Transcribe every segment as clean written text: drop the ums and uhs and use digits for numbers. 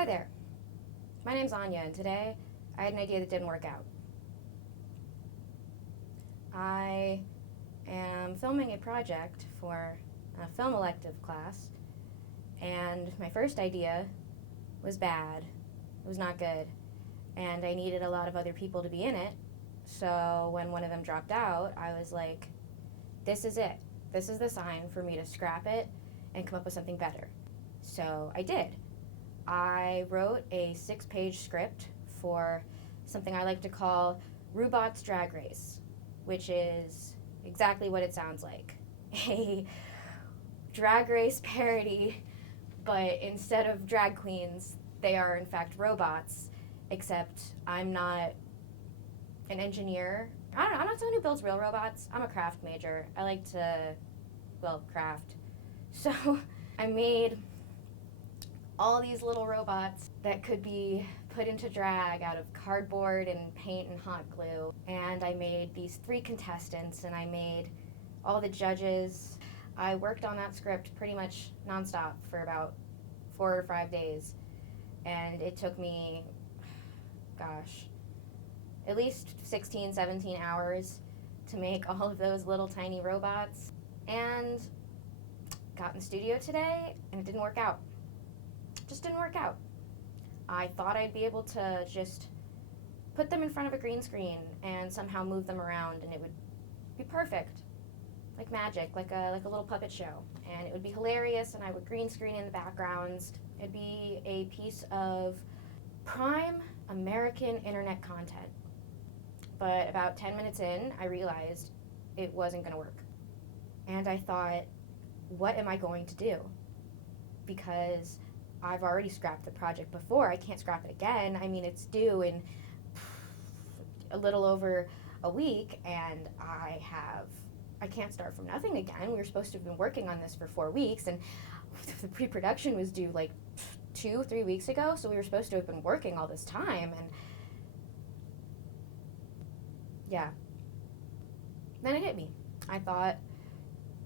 Hi there, my name's Anya, and today I had an idea that didn't work out. I am filming a project for a film elective class, and my first idea was bad. It was not good, and I needed a lot of other people to be in it, so when one of them dropped out, I was like, this is it. This is the sign for me to scrap it and come up with something better. So I did. I wrote a 6-page script for something I like to call Rubot's Drag Race, which is exactly what it sounds like. A drag race parody, but instead of drag queens, they are in fact robots, except I'm not an engineer. I don't know, I'm not someone who builds real robots. I'm a craft major. I like to, craft. So I made all these little robots that could be put into drag out of cardboard and paint and hot glue. And I made these 3 contestants, and I made all the judges. I worked on that script pretty much nonstop for about 4 or 5 days. And it took me, at least 16, 17 hours to make all of those little tiny robots. And got in the studio today, and it didn't work out. Just didn't work out. I thought I'd be able to just put them in front of a green screen and somehow move them around, and it would be perfect, like magic, like a little puppet show. And it would be hilarious, and I would green screen in the backgrounds. It'd be a piece of prime American internet content. But about 10 minutes in, I realized it wasn't going to work. And I thought, what am I going to do? Because I've already scrapped the project before. I can't scrap it again. I mean, it's due in a little over a week, and I can't start from nothing again. We were supposed to have been working on this for 4 weeks, and the pre-production was due like 2-3 weeks ago, so we were supposed to have been working all this time, and yeah. Then it hit me. I thought,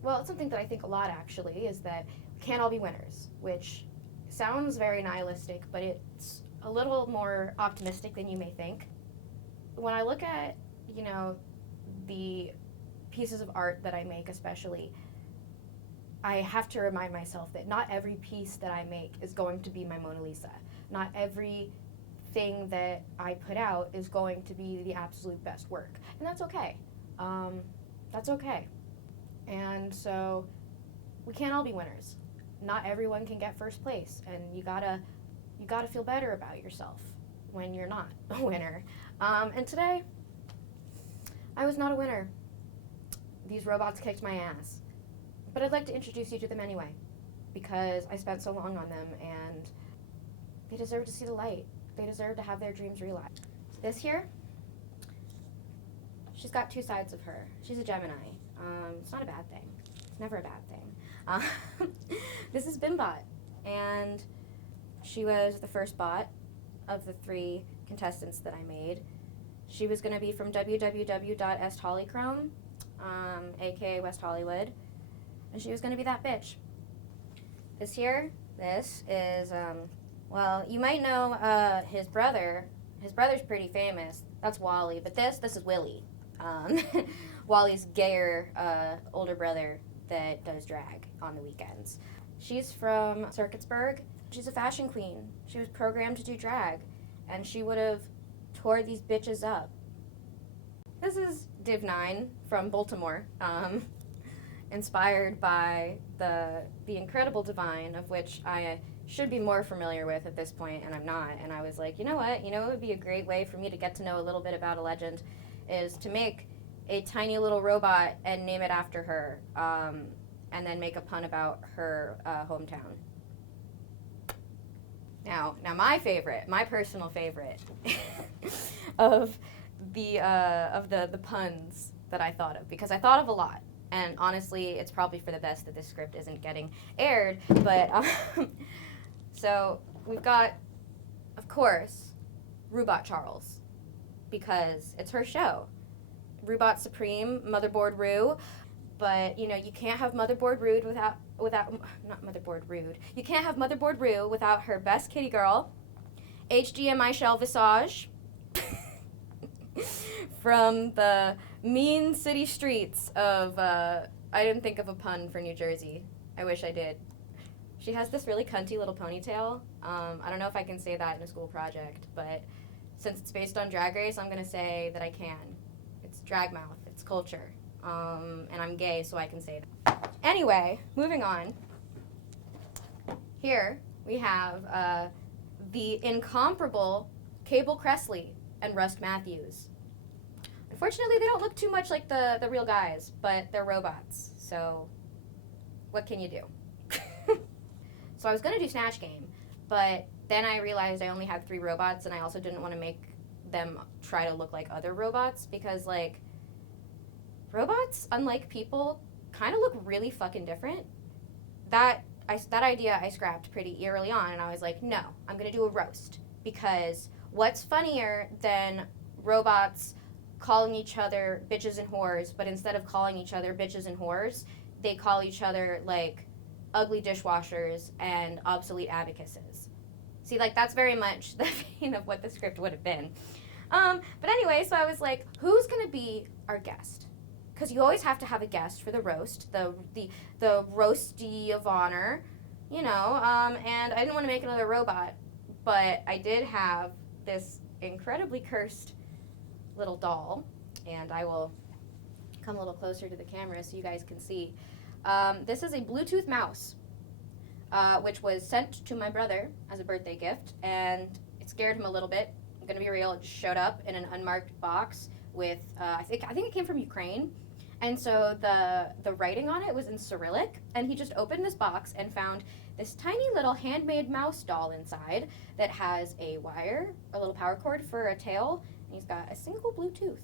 well, it's something that I think a lot actually, is that we can't all be winners, which sounds very nihilistic, but it's a little more optimistic than you may think. When I look at, the pieces of art that I make especially, I have to remind myself that not every piece that I make is going to be my Mona Lisa. Not every thing that I put out is going to be the absolute best work. And that's okay. That's okay. And so we can't all be winners. Not everyone can get first place, and you gotta feel better about yourself when you're not a winner. And today, I was not a winner. These robots kicked my ass. But I'd like to introduce you to them anyway, because I spent so long on them, and they deserve to see the light. They deserve to have their dreams realized. This here, she's got 2 sides of her. She's a Gemini. It's not a bad thing. It's never a bad thing. This is Bimbot, and she was the first bot of the 3 contestants that I made. She was going to be from www.esthollychrome, aka West Hollywood, and she was going to be that bitch. This is, you might know his brother. His brother's pretty famous. That's Wally, but this is Willie. Wally's gayer older brother that does drag on the weekends. She's from Circuitsburg. She's a fashion queen. She was programmed to do drag, and she would have tore these bitches up. This is Div 9 from Baltimore, inspired by the incredible Divine, of which I should be more familiar with at this point, and I'm not. And I was like, you know what? It would be a great way for me to get to know a little bit about a legend, is to make a tiny little robot and name it after her, and then make a pun about her hometown. Now my personal favorite of the puns that I thought of, because I thought of a lot, and honestly, it's probably for the best that this script isn't getting aired. But so we've got, of course, Rubot Charles, because it's her show. Rubot Supreme, Motherboard Rue, but you can't have Motherboard Rude without not Motherboard Rude. You can't have Motherboard Rue without her best kitty girl, HDMI shell visage from the mean city streets of, I didn't think of a pun for New Jersey. I wish I did. She has this really cunty little ponytail. I don't know if I can say that in a school project, but since it's based on Drag Race, I'm going to say that I can. It's drag mouth. It's culture. And I'm gay, so I can say that. Anyway, moving on. Here we have the incomparable Cable Cressley and Rust Matthews. Unfortunately, they don't look too much like the real guys, but they're robots, so what can you do? So I was going to do Snatch Game, but then I realized I only had 3 robots, and I also didn't want to make them try to look like other robots, because, like, robots, unlike people, kind of look really fucking different. That idea I scrapped pretty early on, and I was like, no, I'm going to do a roast, because what's funnier than robots calling each other bitches and whores, but instead of calling each other bitches and whores, they call each other, like, ugly dishwashers and obsolete abacuses. See, like, that's very much the vein of what the script would have been. But anyway, so I was like, who's going to be our guest? Because you always have to have a guest for the roast, the roasty of honor, you know, and I didn't want to make another robot, but I did have this incredibly cursed little doll, and I will come a little closer to the camera so you guys can see. This is a Bluetooth mouse, which was sent to my brother as a birthday gift, and it scared him a little bit. I'm gonna be real, it just showed up in an unmarked box with, I think it came from Ukraine, and so the writing on it was in Cyrillic, and he just opened this box and found this tiny little handmade mouse doll inside that has a wire, a little power cord for a tail, and he's got a single Bluetooth.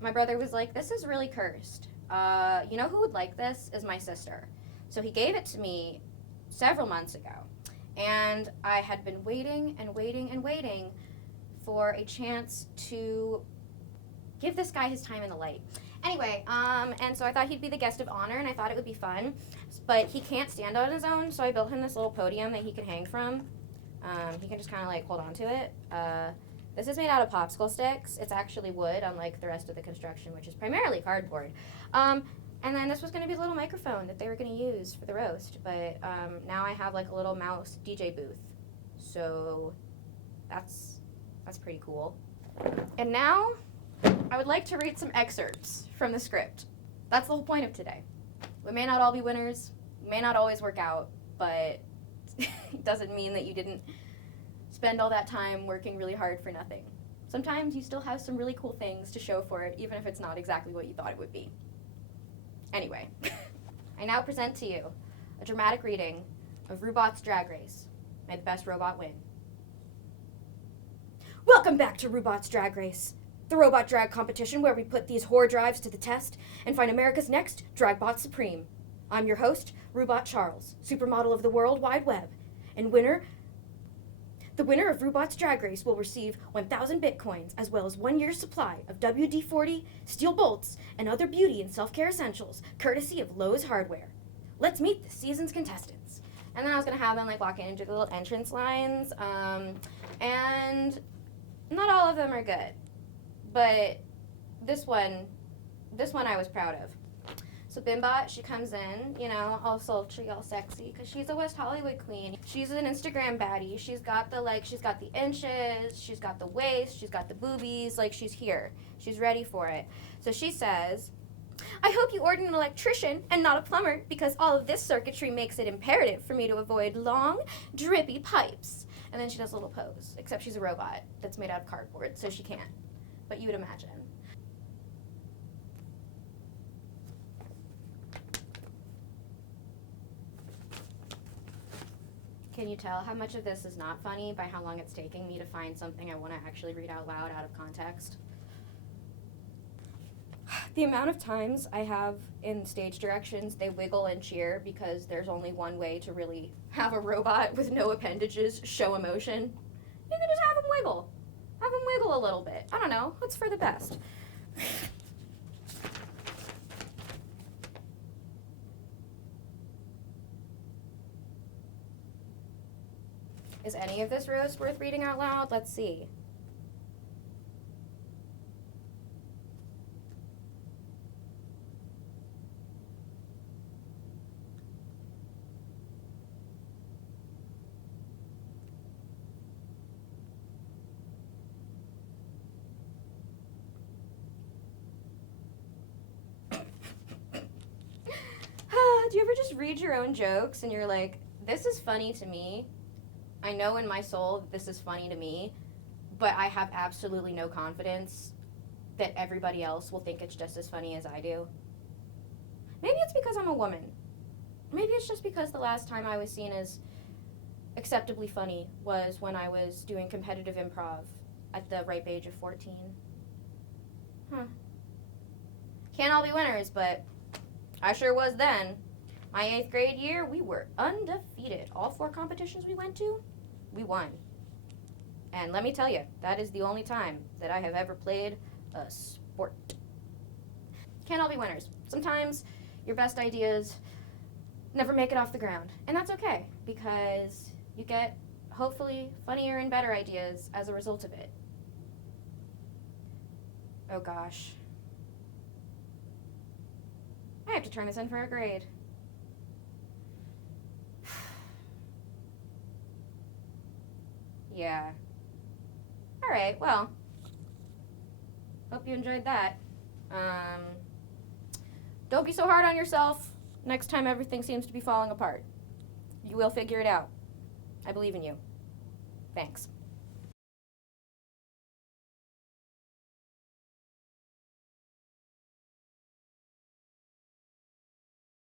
My brother was like, this is really cursed. You know who would like this is my sister. So he gave it to me several months ago, and I had been waiting and waiting and waiting for a chance to give this guy his time in the light. Anyway, and so I thought he'd be the guest of honor, and I thought it would be fun, but he can't stand on his own, so I built him this little podium that he can hang from. He can just kind of like hold on to it. This is made out of popsicle sticks. It's actually wood, unlike the rest of the construction, which is primarily cardboard. And then this was going to be a little microphone that they were going to use for the roast, but now I have like a little mouse DJ booth. So that's pretty cool. And now I would like to read some excerpts from the script. That's the whole point of today. We may not all be winners, we may not always work out, but it doesn't mean that you didn't spend all that time working really hard for nothing. Sometimes you still have some really cool things to show for it, even if it's not exactly what you thought it would be. Anyway, I now present to you a dramatic reading of Rubot's Drag Race. May the best robot win. Welcome back to Rubot's Drag Race, the robot drag competition where we put these whore drives to the test and find America's next Dragbot Supreme. I'm your host, Rubot Charles, supermodel of the World Wide Web, and the winner of Rubot's Drag Race will receive 1,000 bitcoins, as well as 1 year's supply of WD-40, steel bolts, and other beauty and self-care essentials, courtesy of Lowe's Hardware. Let's meet this season's contestants. And then I was going to have them like walk into the little entrance lines, and not all of them are good. But this one I was proud of. So Bimbot, she comes in, you know, all sultry, all sexy, because she's a West Hollywood queen. She's an Instagram baddie. She's got the inches, she's got the waist, she's got the boobies, like she's here. She's ready for it. So she says, I hope you ordered an electrician and not a plumber, because all of this circuitry makes it imperative for me to avoid long, drippy pipes. And then she does a little pose, except she's a robot that's made out of cardboard, so she can't. But you would imagine. Can you tell how much of this is not funny by how long it's taking me to find something I want to actually read out loud out of context? The amount of times I have in stage directions, they wiggle and cheer because there's only one way to really have a robot with no appendages show emotion. You can just have them wiggle. Have them wiggle a little bit. I don't know. It's for the best. Is any of this roast worth reading out loud? Let's see. Do you ever just read your own jokes and you're like, this is funny to me. I know in my soul that this is funny to me, but I have absolutely no confidence that everybody else will think it's just as funny as I do. Maybe it's because I'm a woman. Maybe it's just because the last time I was seen as acceptably funny was when I was doing competitive improv at the ripe age of 14. Can't all be winners, but I sure was then. My 8th grade year, we were undefeated. All 4 competitions we went to, we won. And let me tell you, that is the only time that I have ever played a sport. Can't all be winners. Sometimes your best ideas never make it off the ground. And that's okay, because you get, hopefully, funnier and better ideas as a result of it. Oh gosh. I have to turn this in for a grade. Yeah. Alright, well. Hope you enjoyed that. Don't be so hard on yourself next time everything seems to be falling apart. You will figure it out. I believe in you. Thanks.